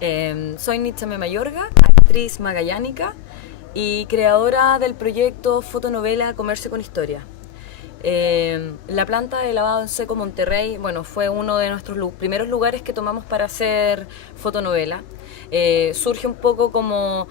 Soy Nitzame Mayorga, actriz magallánica y creadora del proyecto fotonovela Comercio con Historia. La planta de lavado en seco Monterrey, bueno, fue uno de nuestros primeros lugares que tomamos para hacer fotonovela. Surge un poco como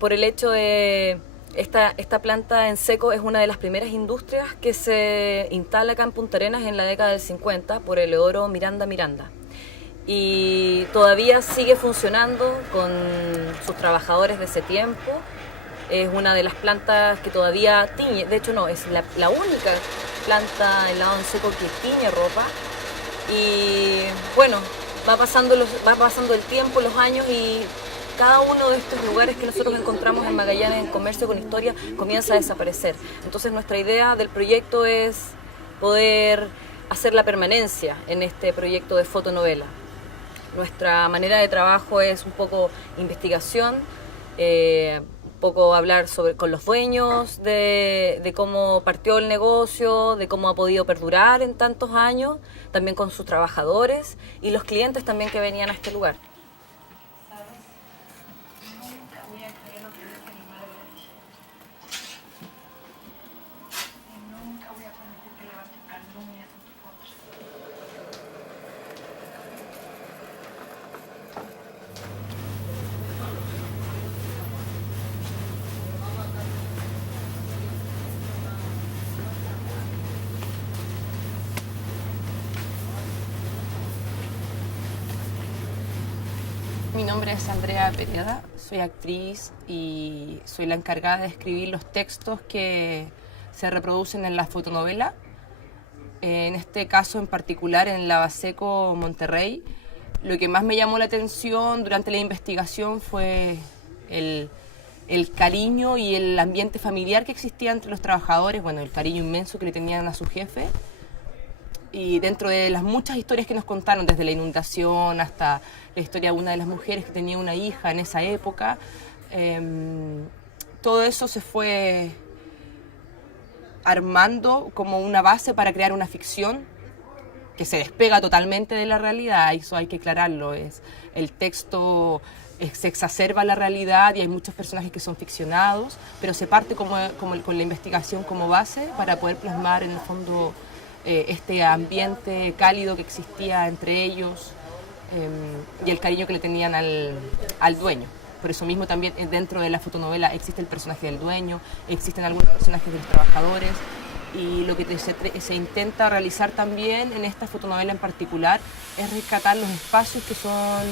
por el hecho de esta planta en seco es una de las primeras industrias que se instala acá en Punta Arenas en la década del 50 por Eleodoro Miranda Miranda. Y todavía sigue funcionando con sus trabajadores de ese tiempo. Es una de las plantas que todavía tiñe, de hecho no, es la única planta en lavado en seco que tiñe ropa. Y bueno, va pasando el tiempo, los años, y cada uno de estos lugares que nosotros encontramos en Magallanes, en Comercio con Historia, comienza a desaparecer. Entonces nuestra idea del proyecto es poder hacer la permanencia en este proyecto de fotonovela. Nuestra manera de trabajo es un poco investigación, un poco hablar con los dueños de cómo partió el negocio, de cómo ha podido perdurar en tantos años, también con sus trabajadores y los clientes también que venían a este lugar. Mi nombre es Andrea Pereda, soy actriz y soy la encargada de escribir los textos que se reproducen en la fotonovela. En este caso en particular en Lavaseco Monterrey, lo que más me llamó la atención durante la investigación fue el cariño y el ambiente familiar que existía entre los trabajadores, bueno, el cariño inmenso que le tenían a su jefe. Y dentro de las muchas historias que nos contaron, desde la inundación hasta la historia de una de las mujeres que tenía una hija en esa época, todo eso se fue armando como una base para crear una ficción que se despega totalmente de la realidad. Eso hay que aclararlo. El texto se exacerba la realidad y hay muchos personajes que son ficcionados, pero se parte con la investigación como base para poder plasmar en el fondo este ambiente cálido que existía entre ellos y el cariño que le tenían al dueño. Por eso mismo también dentro de la fotonovela existe el personaje del dueño, existen algunos personajes de los trabajadores, y lo que se intenta realizar también en esta fotonovela en particular es rescatar los espacios que son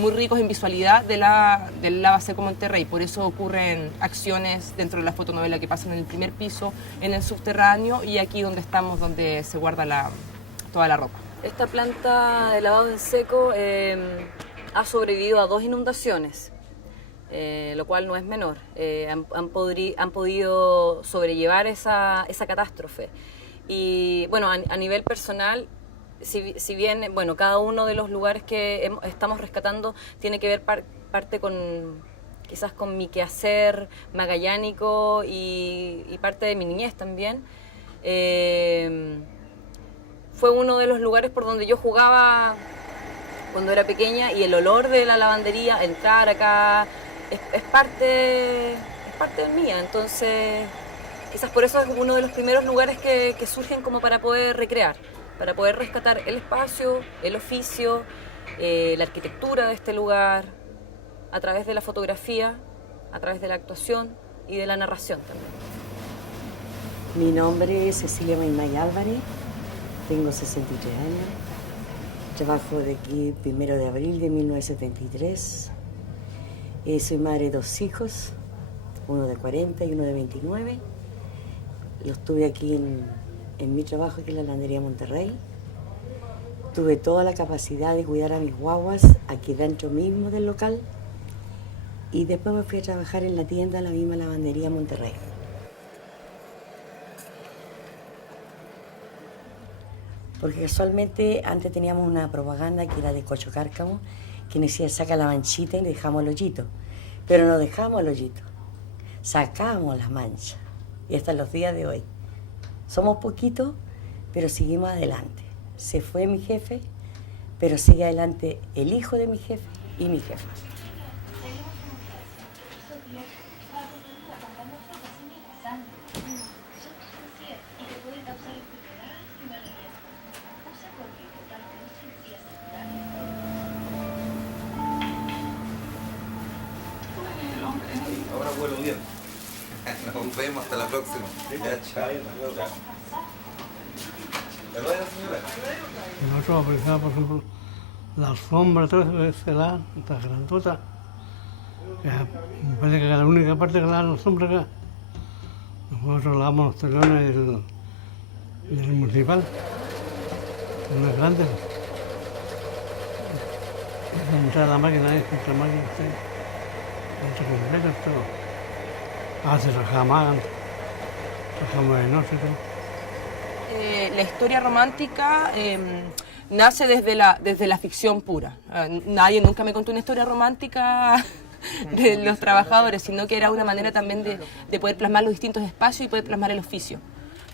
muy ricos en visualidad del Lavaseco Monterrey. Por eso ocurren acciones dentro de la fotonovela que pasan en el primer piso, en el subterráneo y aquí donde estamos, donde se guarda toda la ropa. Esta planta de lavado en seco ha sobrevivido a 2 inundaciones, lo cual no es menor. Han podido sobrellevar esa catástrofe. Y bueno, a nivel personal, si bien, bueno, cada uno de los lugares que estamos rescatando tiene que ver parte quizás con mi quehacer magallánico y parte de mi niñez también. Fue uno de los lugares por donde yo jugaba cuando era pequeña, y el olor de la lavandería, entrar acá, es parte mía. Entonces, quizás por eso es uno de los primeros lugares que surgen como para poder recrear, para poder rescatar el espacio, el oficio, la arquitectura de este lugar, a través de la fotografía, a través de la actuación y de la narración también. Mi nombre es Cecilia Maymay Álvarez, tengo 63 años, trabajo de aquí 1 de abril de 1973, soy madre de 2 hijos, uno de 40 y uno de 29, los tuve aquí en mi trabajo, aquí en la lavandería Monterrey. Tuve toda la capacidad de cuidar a mis guaguas aquí dentro mismo del local, y después me fui a trabajar en la tienda, la misma lavandería Monterrey. Porque casualmente antes teníamos una propaganda que era de Cocho Cárcamo, que decía: saca la manchita y dejamos el hoyito. Pero no dejamos el hoyito, sacamos las manchas. Y hasta los días de hoy. Somos poquitos, pero seguimos adelante. Se fue mi jefe, pero sigue adelante el hijo de mi jefe y mi jefa. Ahora vuelo bien. Nos vemos hasta la próxima. Ya, chao. ¿Verdad, señora? Nosotros apreciamos, por ejemplo, la sombra, todo eso que se da, esta grandota, que me parece que es la única parte que la dan la sombra acá. Nosotros la damos los telones del municipal, unas grandes. Entrar a la máquina, entre máquinas, entre completas, todo. Se trabajamos de noche, todo. La historia romántica nace desde la ficción pura. Nadie nunca me contó una historia romántica de los trabajadores, sino que era una manera también de poder plasmar los distintos espacios y poder plasmar el oficio.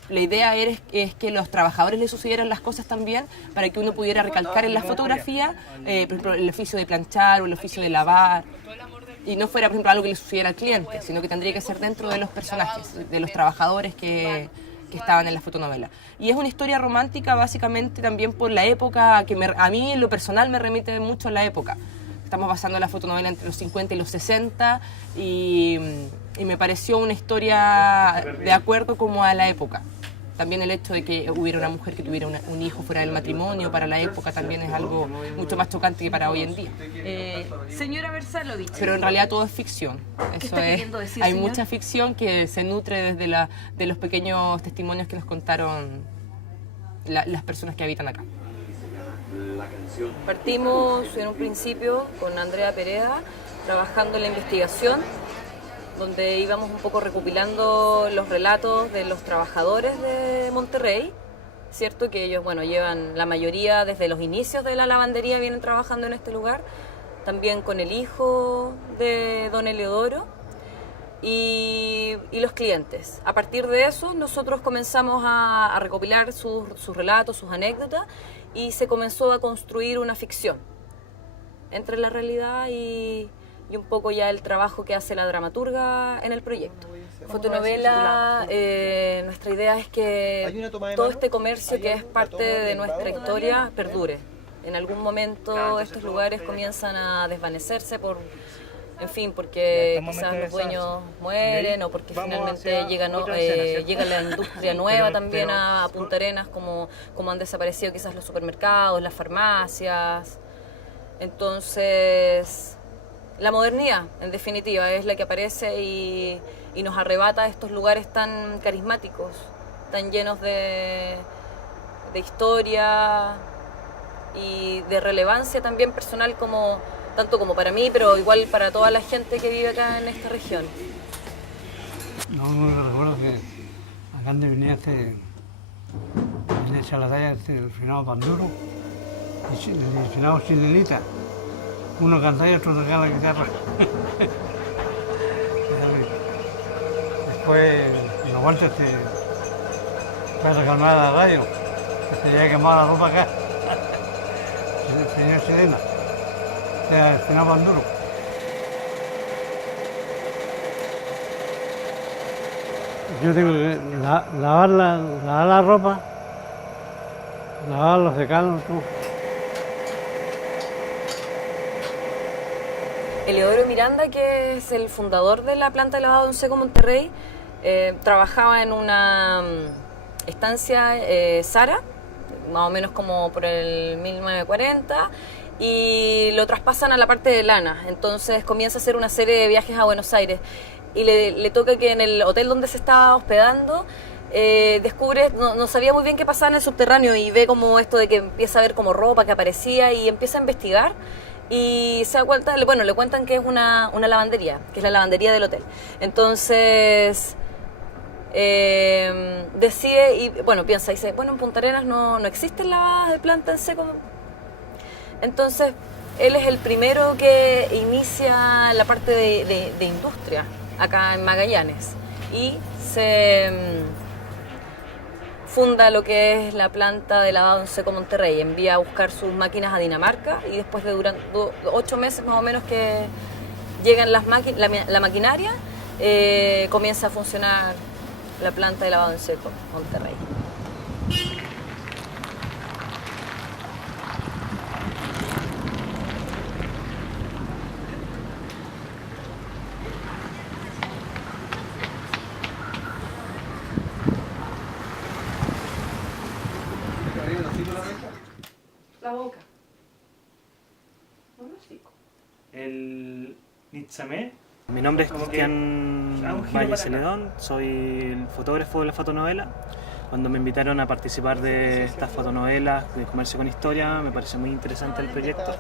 La idea es que los trabajadores les sucedieran las cosas también para que uno pudiera recalcar en la fotografía, por ejemplo, el oficio de planchar o el oficio de lavar, y no fuera, por ejemplo, algo que le sucediera al cliente, sino que tendría que ser dentro de los personajes, de los trabajadores que estaban en la fotonovela. Y es una historia romántica básicamente también por la época, que a mí en lo personal me remite mucho a la época. Estamos basando la fotonovela entre los 50 y los 60 y me pareció una historia de acuerdo como a la época. También el hecho de que hubiera una mujer que tuviera un hijo fuera del matrimonio para la época también es algo mucho más chocante que para hoy en día. Señora Versalovich. Pero en realidad todo es ficción. ¿Qué está queriendo decir, hay señor? mucha ficción que se nutre desde de los pequeños testimonios que nos contaron las personas que habitan acá. Partimos en un principio con Andrea Pereda trabajando en la investigación, donde íbamos un poco recopilando los relatos de los trabajadores de Monterrey, cierto que ellos, bueno, llevan la mayoría desde los inicios de la lavandería, vienen trabajando en este lugar, también con el hijo de don Eleodoro y los clientes. A partir de eso nosotros comenzamos a recopilar sus relatos, sus anécdotas, y se comenzó a construir una ficción entre la realidad y un poco ya el trabajo que hace la dramaturga en el proyecto. Fotonovela, nuestra idea es que todo este comercio que es parte de nuestra historia perdure. En algún momento estos lugares comienzan a desvanecerse porque quizás los dueños mueren o porque finalmente llega la industria nueva también a Punta Arenas, como han desaparecido quizás los supermercados, las farmacias. Entonces la modernidad, en definitiva, es la que aparece y nos arrebata estos lugares tan carismáticos, tan llenos de historia y de relevancia también personal, tanto como para mí, pero igual para toda la gente que vive acá en esta región. No recuerdo que acá donde venía Chalataya, el finado Panduro, y el finado Chilenita. Uno cantaba y otro tocaba la guitarra. Después, en la vuelta, fue a calmar a la radio, que se había quemado la ropa acá. El señor Chilena, o sea, el final Panduro. Yo tengo que lavar la ropa, lavar los secados, todo. Eleodoro Miranda, que es el fundador de la planta de lavado en seco Monterrey, trabajaba en una estancia Sara, más o menos como por el 1940, y lo traspasan a la parte de lana. Entonces comienza a hacer una serie de viajes a Buenos Aires y le toca que en el hotel donde se estaba hospedando descubre, no sabía muy bien qué pasaba en el subterráneo, y ve como esto de que empieza a ver como ropa que aparecía y empieza a investigar. Y se da cuenta, le cuentan que es una lavandería, que es la lavandería del hotel. Entonces decide y dice, en Punta Arenas no existen lavadas de planta en seco. Entonces él es el primero que inicia la parte de industria acá en Magallanes y funda lo que es la planta de lavado en seco Monterrey. Envía a buscar sus máquinas a Dinamarca y después de 8 meses más o menos que llegan la maquinaria, comienza a funcionar la planta de lavado en seco Monterrey. La boca. El Nitzamé. Mi nombre es Cristian Valle Celedón, soy el fotógrafo de la fotonovela. Cuando me invitaron a participar de estas fotonovelas de Comercio con Historia, me pareció muy interesante el proyecto.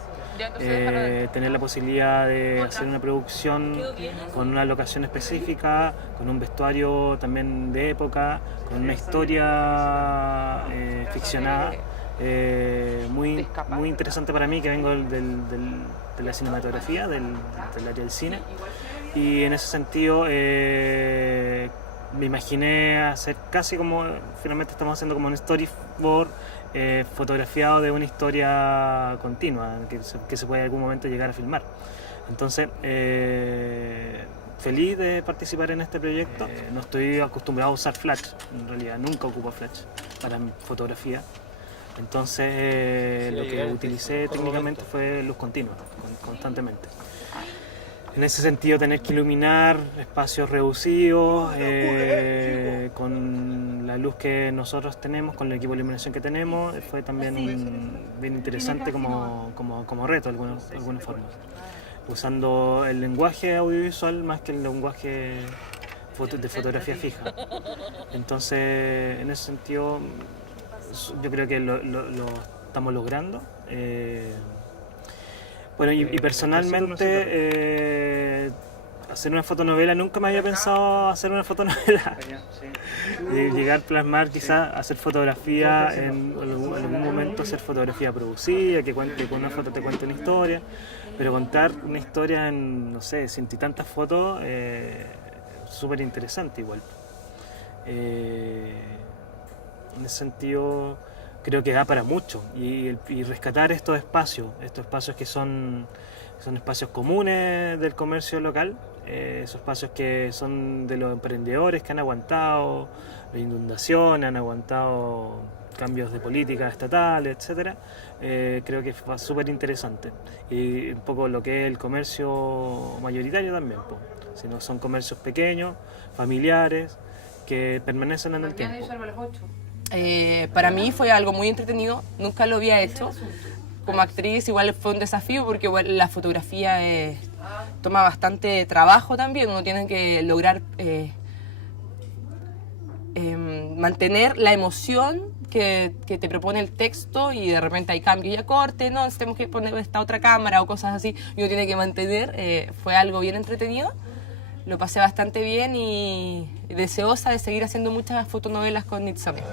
Tener la posibilidad de hacer una producción con una locación específica, con un vestuario también de época, con una historia ficcionada. Muy interesante para mí, que vengo de la cinematografía, del área del cine, y en ese sentido me imaginé hacer casi como, finalmente estamos haciendo como un storyboard fotografiado de una historia continua que se puede en algún momento llegar a filmar. Entonces, feliz de participar en este proyecto. No estoy acostumbrado a usar flash, en realidad nunca ocupo flash para fotografía. Entonces lo que utilicé técnicamente fue luz continua, constantemente. En ese sentido, tener que iluminar espacios reducidos con la luz que nosotros tenemos, con el equipo de iluminación que tenemos, fue también bien interesante como reto de alguna forma. Usando el lenguaje audiovisual más que el lenguaje de fotografía fija. Entonces, en ese sentido, yo creo que lo estamos logrando. Bueno, y personalmente, hacer una fotonovela, nunca me había pensado hacer una fotonovela. Llegar a plasmar, quizás, hacer fotografía, en algún momento hacer fotografía producida, que con una foto te cuente una historia, pero contar una historia en, no sé, 100 y tantas fotos, súper interesante igual. En ese sentido, creo que da para mucho, y rescatar estos espacios que son espacios comunes del comercio local, esos espacios que son de los emprendedores que han aguantado la inundación, han aguantado cambios de política estatal, etcétera. Creo que fue súper interesante, y un poco lo que es el comercio mayoritario también, sino son comercios pequeños, familiares, que permanecen en el tiempo. Para mí fue algo muy entretenido, nunca lo había hecho. Como actriz igual fue un desafío, porque igual la fotografía toma bastante trabajo también. Uno tiene que lograr mantener la emoción que te propone el texto, y de repente hay cambio y acorte, no, tenemos que poner esta otra cámara o cosas así, y uno tiene que mantener. Fue algo bien entretenido, lo pasé bastante bien y deseosa de seguir haciendo muchas fotonovelas con Nitzamé.